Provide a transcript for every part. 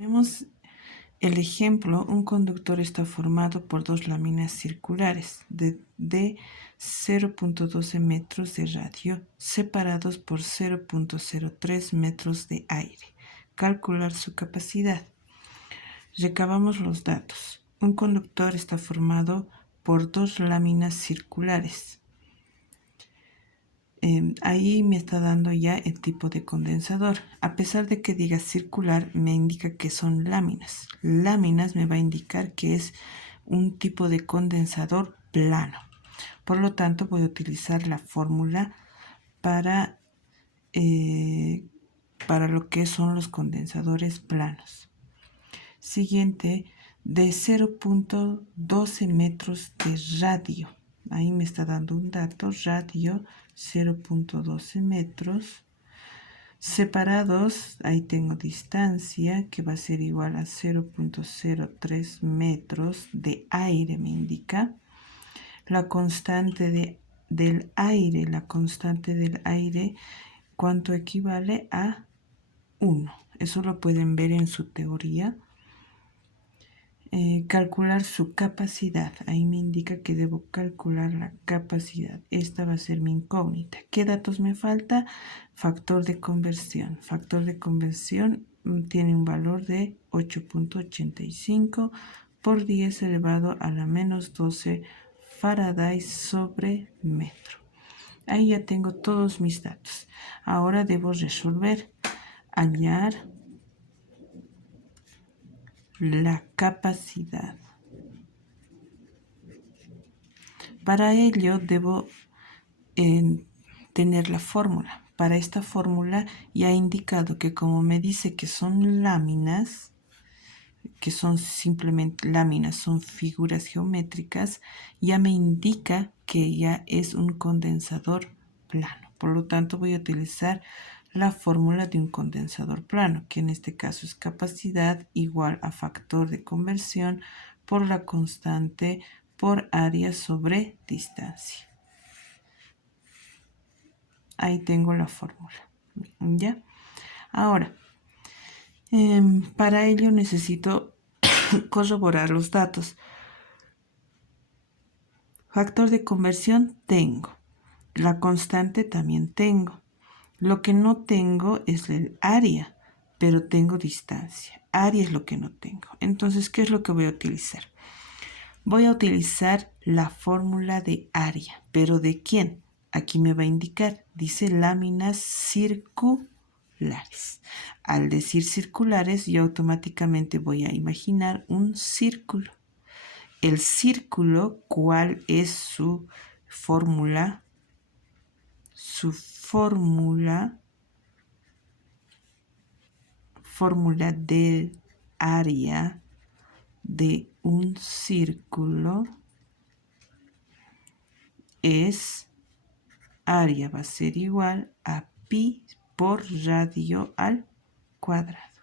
Tenemos el ejemplo, un conductor está formado por dos láminas circulares de 0.12 metros de radio, separados por 0.03 metros de aire. Calcular su capacidad. Recabamos los datos. Un conductor está formado por dos láminas circulares. Ahí me está dando ya el tipo de condensador. A pesar de que diga circular, me indica que son láminas. Láminas me va a indicar que es un tipo de condensador plano. Por lo tanto, voy a utilizar la fórmula para lo que son los condensadores planos. Siguiente, de 0.12 metros de radio. Ahí me está dando un dato, radio 0.12 metros. Separados, ahí tengo distancia que va a ser igual a 0.03 metros de aire, me indica. La constante del aire, ¿cuánto equivale a 1? Eso lo pueden ver en su teoría. Calcular su capacidad. Ahí me indica que debo calcular la capacidad. Esta va a ser mi incógnita. ¿Qué datos me falta? Factor de conversión. Factor de conversión tiene un valor de 8.85 por 10 elevado a la menos 12 Faraday sobre metro. Ahí ya tengo todos mis datos. Ahora debo resolver. Hallar la capacidad. Para ello debo tener la fórmula. Para esta fórmula ya he indicado que como me dice que son láminas, que son simplemente láminas, son figuras geométricas, ya me indica que ya es un condensador plano. Por lo tanto voy a utilizar la fórmula de un condensador plano, que en este caso es capacidad igual a factor de conversión por la constante por área sobre distancia. Ahí tengo la fórmula. ¿Ya? Ahora, para ello necesito corroborar los datos. Factor de conversión tengo. La constante también tengo. Lo que no tengo es el área, pero tengo distancia. Área es lo que no tengo. Entonces, ¿qué es lo que voy a utilizar? Voy a utilizar la fórmula de área, pero ¿de quién? Aquí me va a indicar, dice láminas circulares. Al decir circulares, yo automáticamente voy a imaginar un círculo. El círculo, ¿cuál es su fórmula? Su fórmula del área de un círculo es área va a ser igual a pi por radio al cuadrado.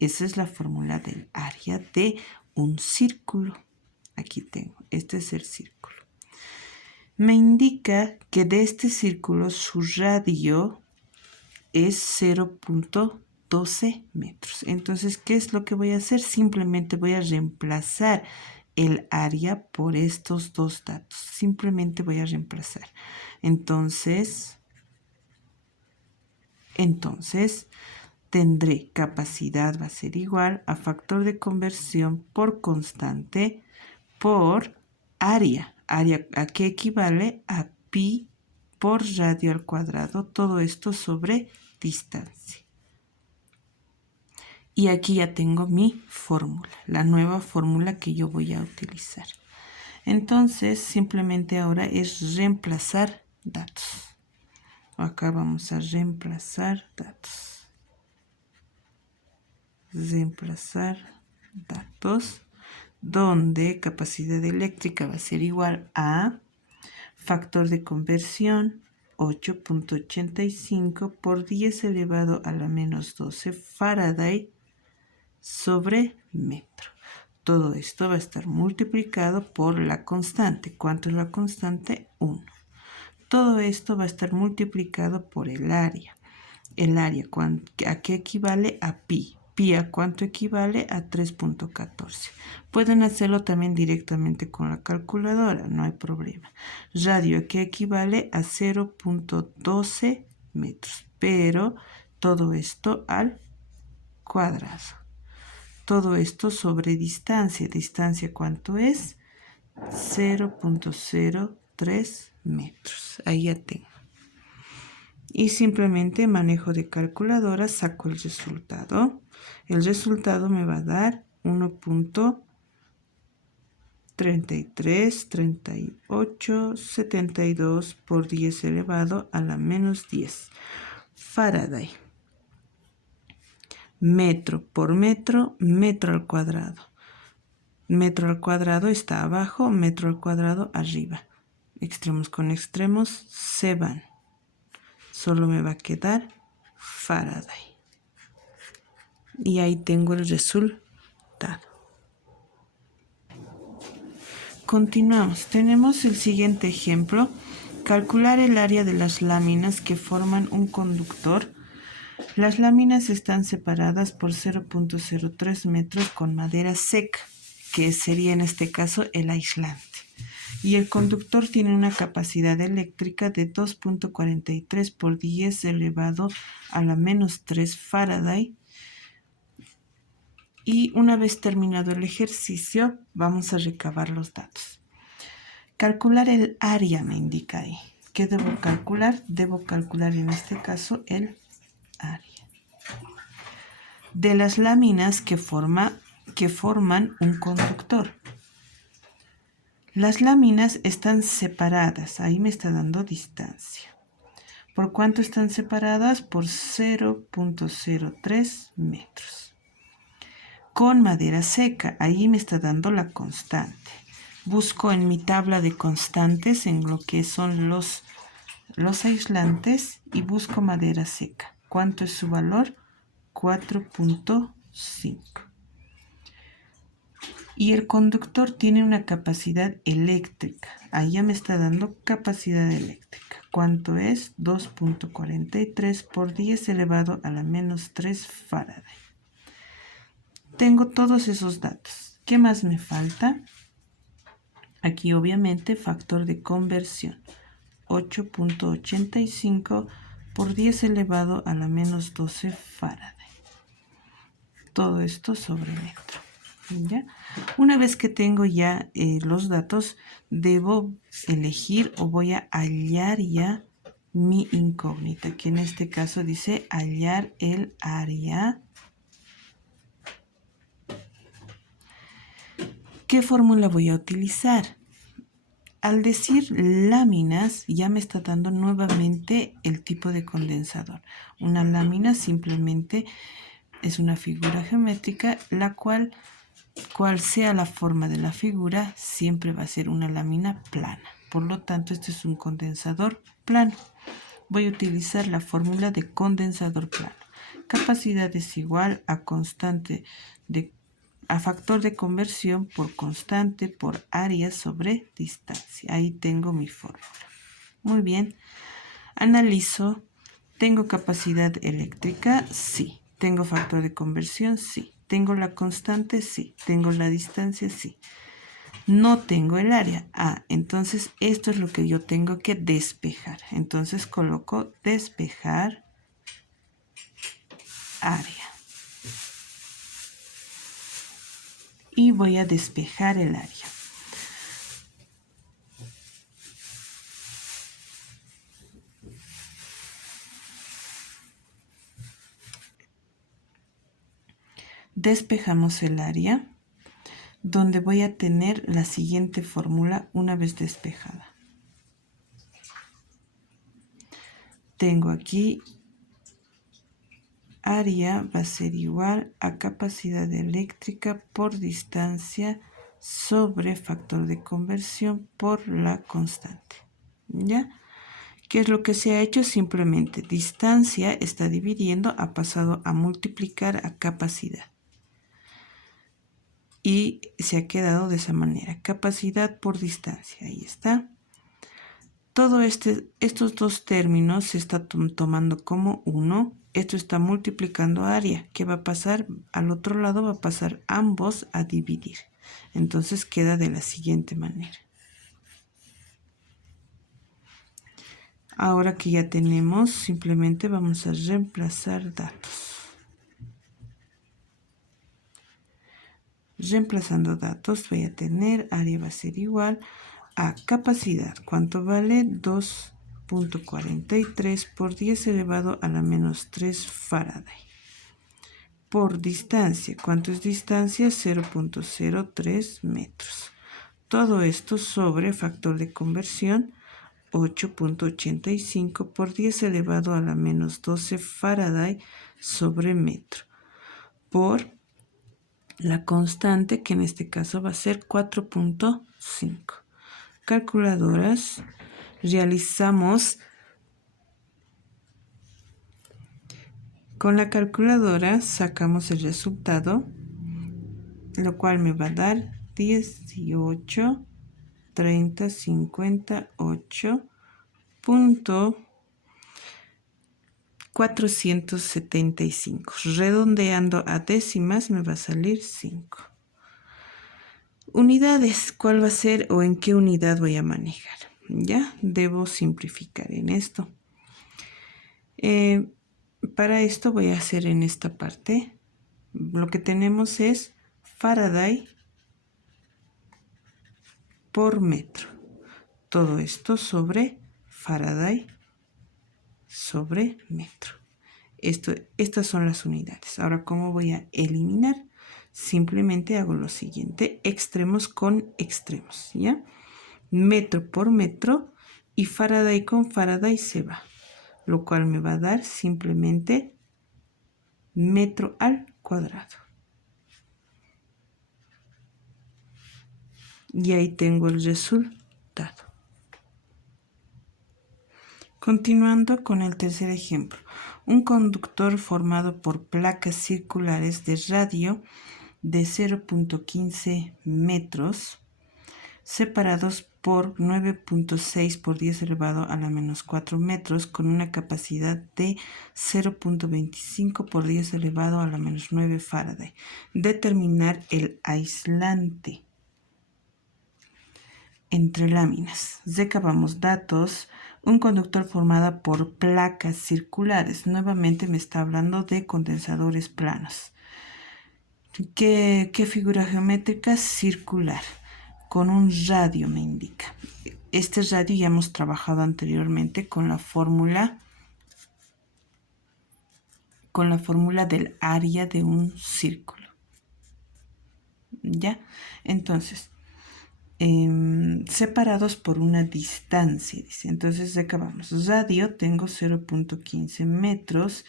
Esa es la fórmula del área de un círculo. Aquí tengo, este es el círculo. Me indica que de este círculo su radio es 0.12 metros. Entonces, ¿qué es lo que voy a hacer? Simplemente voy a reemplazar el área por estos dos datos. Simplemente voy a reemplazar. Entonces tendré capacidad va a ser igual a factor de conversión por constante por área. ¿Área a qué equivale? A pi por radio al cuadrado. Todo esto sobre distancia. Y aquí ya tengo mi fórmula, la nueva fórmula que yo voy a utilizar. Entonces, simplemente ahora es reemplazar datos. Acá vamos a reemplazar datos. Reemplazar datos, donde capacidad eléctrica va a ser igual a factor de conversión 8.85 por 10 elevado a la menos 12 Faraday sobre metro. Todo esto va a estar multiplicado por la constante. ¿Cuánto es la constante? 1. Todo esto va a estar multiplicado por el área. El área, ¿a qué equivale? A pi. pi a cuánto equivale a 3.14. Pueden hacerlo también directamente con la calculadora, no hay problema. Radio aquí equivale a 0.12 metros, pero todo esto al cuadrado. Todo esto sobre distancia. ¿Distancia cuánto es? 0.03 metros. Ahí ya tengo. Y simplemente manejo de calculadora, saco el resultado. El resultado me va a dar 1.333872 por 10 elevado a la menos 10 Faraday. Metro por metro, metro al cuadrado. Metro al cuadrado está abajo, metro al cuadrado arriba. Extremos con extremos se van. Solo me va a quedar Faraday. Y ahí tengo el resultado. Continuamos. Tenemos el siguiente ejemplo. Calcular el área de las láminas que forman un conductor. Las láminas están separadas por 0.03 metros con madera seca, que sería en este caso el aislante. Y el conductor tiene una capacidad eléctrica de 2.43 por 10 elevado a la menos 3 Faraday. Y una vez terminado el ejercicio, vamos a recabar los datos. Calcular el área me indica ahí. ¿Qué debo calcular? Debo calcular en este caso el área de las láminas que forman un conductor. Las láminas están separadas. Ahí me está dando distancia. ¿Por cuánto están separadas? Por 0.03 metros. Con madera seca. Ahí me está dando la constante. Busco en mi tabla de constantes en lo que son los aislantes y busco madera seca. ¿Cuánto es su valor? 4.5. Y el conductor tiene una capacidad eléctrica. Ahí ya me está dando capacidad eléctrica. ¿Cuánto es? 2.43 por 10 elevado a la menos 3 Faraday. Tengo todos esos datos. ¿Qué más me falta? Aquí obviamente factor de conversión. 8.85 por 10 elevado a la menos 12 Faraday. Todo esto sobre metro. ¿Ya? Una vez que tengo ya los datos, debo elegir o voy a hallar ya mi incógnita, que en este caso dice hallar el área. ¿Qué fórmula voy a utilizar? Al decir láminas, ya me está dando nuevamente el tipo de condensador. Una lámina simplemente es una figura geométrica, la cual sea la forma de la figura, siempre va a ser una lámina plana. Por lo tanto, este es un condensador plano. Voy a utilizar la fórmula de condensador plano. Capacidad es igual a factor de conversión por constante por área sobre distancia. Ahí tengo mi fórmula. Muy bien. Analizo. ¿Tengo capacidad eléctrica? Sí. ¿Tengo factor de conversión? Sí. ¿Tengo la constante? Sí. ¿Tengo la distancia? Sí. No tengo el área. Entonces esto es lo que yo tengo que despejar. Entonces coloco despejar área. Y voy a despejar el área. Despejamos el área, donde voy a tener la siguiente fórmula una vez despejada. Tengo aquí área va a ser igual a capacidad eléctrica por distancia sobre factor de conversión por la constante. ¿Ya? ¿Qué es lo que se ha hecho? Simplemente distancia está dividiendo, ha pasado a multiplicar a capacidad. Y se ha quedado de esa manera. Capacidad por distancia. Ahí está. Estos dos términos se está tomando como uno. Esto está multiplicando área. ¿Qué va a pasar? Al otro lado va a pasar ambos a dividir. Entonces queda de la siguiente manera. Ahora que ya tenemos, simplemente vamos a reemplazar datos. Reemplazando datos voy a tener, área va a ser igual a capacidad. ¿Cuánto vale? 2.43 por 10 elevado a la menos 3 Faraday. Por distancia, ¿cuánto es distancia? 0.03 metros. Todo esto sobre factor de conversión 8.85 por 10 elevado a la menos 12 Faraday sobre metro. Por la constante, que en este caso va a ser 4.5. Calculadoras, realizamos con la calculadora, sacamos el resultado, lo cual me va a dar 18, 30, 58.475. Redondeando a décimas me va a salir 5. Unidades, ¿cuál va a ser o en qué unidad voy a manejar? Ya, debo simplificar en esto. Para esto voy a hacer en esta parte, lo que tenemos es Faraday por metro. Todo esto sobre Faraday sobre metro. Estas son las unidades. Ahora, ¿cómo voy a eliminar? Simplemente hago lo siguiente, extremos con extremos, ¿ya? Metro por metro y Faraday con Faraday se va, lo cual me va a dar simplemente metro al cuadrado. Y ahí tengo el resultado. Continuando con el tercer ejemplo. Un conductor formado por placas circulares de radio de 0.15 metros separados por 9.6 por 10 elevado a la menos 4 metros con una capacidad de 0.25 por 10 elevado a la menos 9 Faraday. Determinar el aislante entre láminas. Recabamos datos. Un conductor formado por placas circulares. Nuevamente me está hablando de condensadores planos. ¿Qué figura geométrica? Circular. Con un radio me indica. Este radio ya hemos trabajado anteriormente con la fórmula del área de un círculo. ¿Ya? Entonces, separados por una distancia, dice. Entonces, acabamos. Radio tengo 0.15 metros.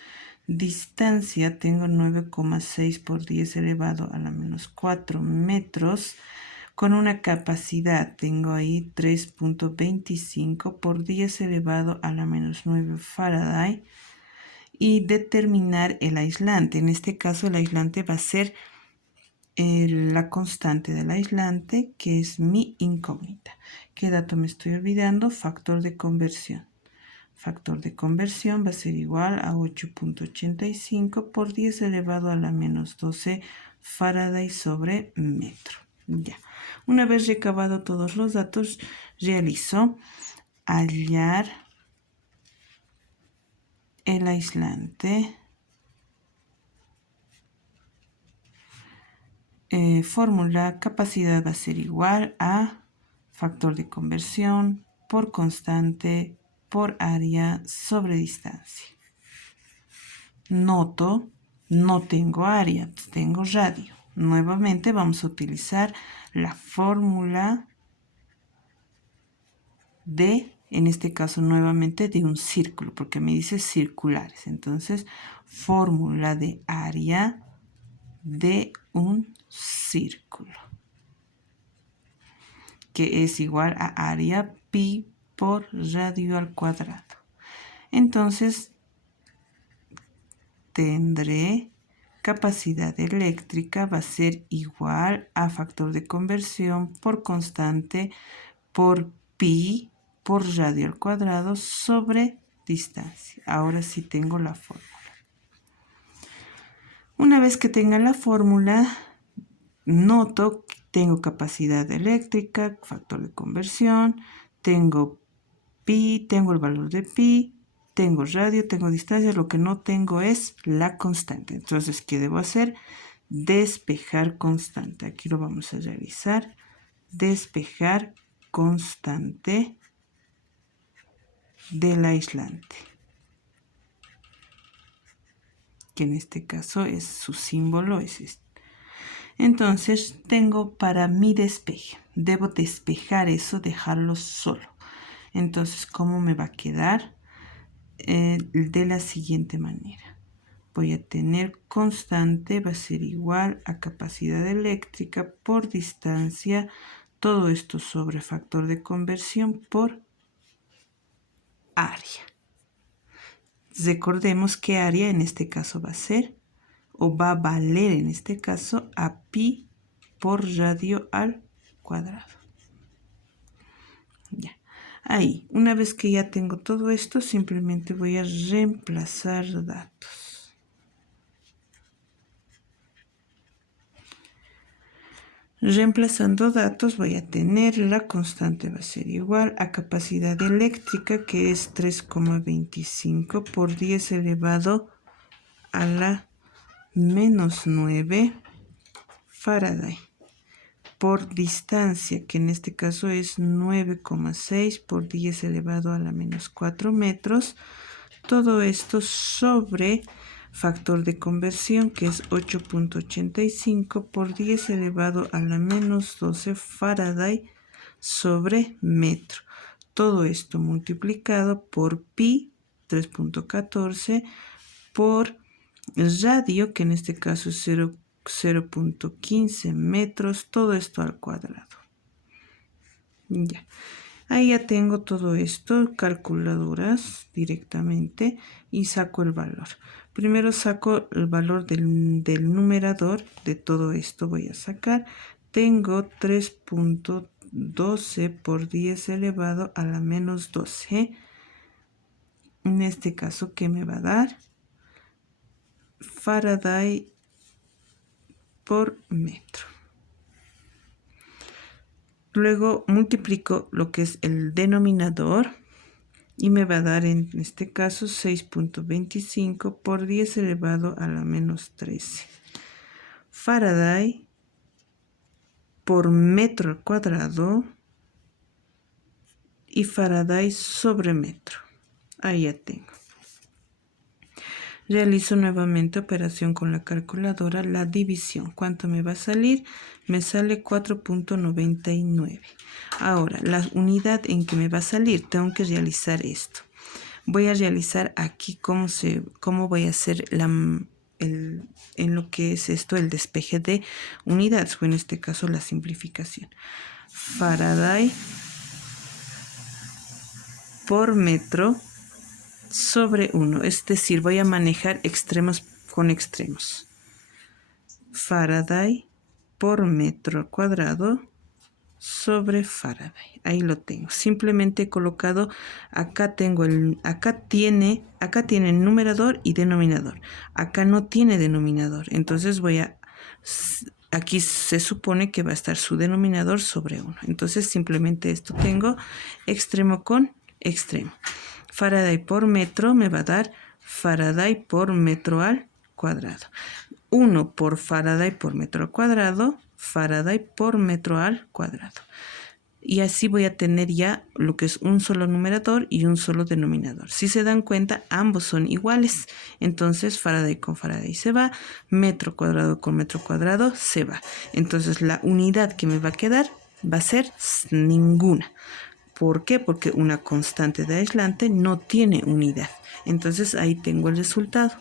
Distancia tengo 9,6 por 10 elevado a la menos 4 metros. Con una capacidad tengo ahí 3.25 por 10 elevado a la menos 9 Faraday. Y determinar el aislante. En este caso el aislante va a ser la constante del aislante, que es mi incógnita. ¿Qué dato me estoy olvidando? Factor de conversión. Factor de conversión va a ser igual a 8.85 por 10 elevado a la menos 12 Faraday sobre metro. Ya. Una vez recabado todos los datos, realizo hallar el aislante. Fórmula, capacidad va a ser igual a factor de conversión por constante por área sobre distancia. Noto, no tengo área, tengo radio. Nuevamente vamos a utilizar la fórmula de, en este caso nuevamente, de un círculo, porque me dice circulares. Entonces, fórmula de área de un círculo, que es igual a área pi por radio al cuadrado. Entonces, tendré capacidad eléctrica va a ser igual a factor de conversión por constante por pi por radio al cuadrado sobre distancia. Ahora sí tengo la fórmula. Una vez que tenga la fórmula, noto que tengo capacidad eléctrica, factor de conversión, tengo pi, tengo el valor de pi, tengo radio, tengo distancia, lo que no tengo es la constante. Entonces, ¿qué debo hacer? Despejar constante. Aquí lo vamos a realizar. Despejar constante del aislante, que en este caso es su símbolo, es este. Entonces tengo para mi despeje, debo despejar eso, dejarlo solo. Entonces, ¿cómo me va a quedar? De la siguiente manera. Voy a tener constante, va a ser igual a capacidad eléctrica por distancia, todo esto sobre factor de conversión por área. Recordemos que área en este caso va a ser, o va a valer en este caso, a pi por radio al cuadrado. Ya. Ahí, una vez que ya tengo todo esto, simplemente voy a reemplazar datos. Reemplazando datos voy a tener la constante va a ser igual a capacidad eléctrica, que es 3,25 por 10 elevado a la menos 9 Faraday, por distancia, que en este caso es 9,6 por 10 elevado a la menos 4 metros. Todo esto sobre factor de conversión, que es 8,85 por 10 elevado a la menos 12 Faraday sobre metro. Todo esto multiplicado por pi, 3,14, por radio, que en este caso es 0,15 metros, todo esto al cuadrado. Ya. Ahí ya tengo todo esto, calculadoras directamente, y saco el valor. Primero saco el valor del numerador de todo esto, voy a sacar. Tengo 3,12 por 10 elevado a la menos 12. En este caso, ¿qué me va a dar? Faraday por metro. Luego multiplico lo que es el denominador y me va a dar en este caso 6,25 por 10 elevado a la menos 13. Faraday por metro al cuadrado y Faraday sobre metro. Ahí ya tengo. Realizo nuevamente operación con la calculadora, la división. ¿Cuánto me va a salir? Me sale 4,99. Ahora, la unidad en que me va a salir, tengo que realizar esto. Voy a realizar aquí cómo voy a hacer en lo que es esto, el despeje de unidades, o en este caso la simplificación. Faraday por metro sobre 1, es decir, voy a manejar extremos con extremos. Faraday por metro cuadrado sobre Faraday. Ahí lo tengo. Simplemente he colocado, acá tiene numerador y denominador. Acá no tiene denominador. Entonces aquí se supone que va a estar su denominador sobre 1. Entonces simplemente esto tengo extremo con extremo. Faraday por metro me va a dar Faraday por metro al cuadrado. 1 por Faraday por metro al cuadrado, Faraday por metro al cuadrado. Y así voy a tener ya lo que es un solo numerador y un solo denominador. Si se dan cuenta, ambos son iguales. Entonces Faraday con Faraday se va, metro cuadrado con metro cuadrado se va. Entonces la unidad que me va a quedar va a ser ninguna. ¿Por qué? Porque una constante de aislante no tiene unidad. Entonces ahí tengo el resultado.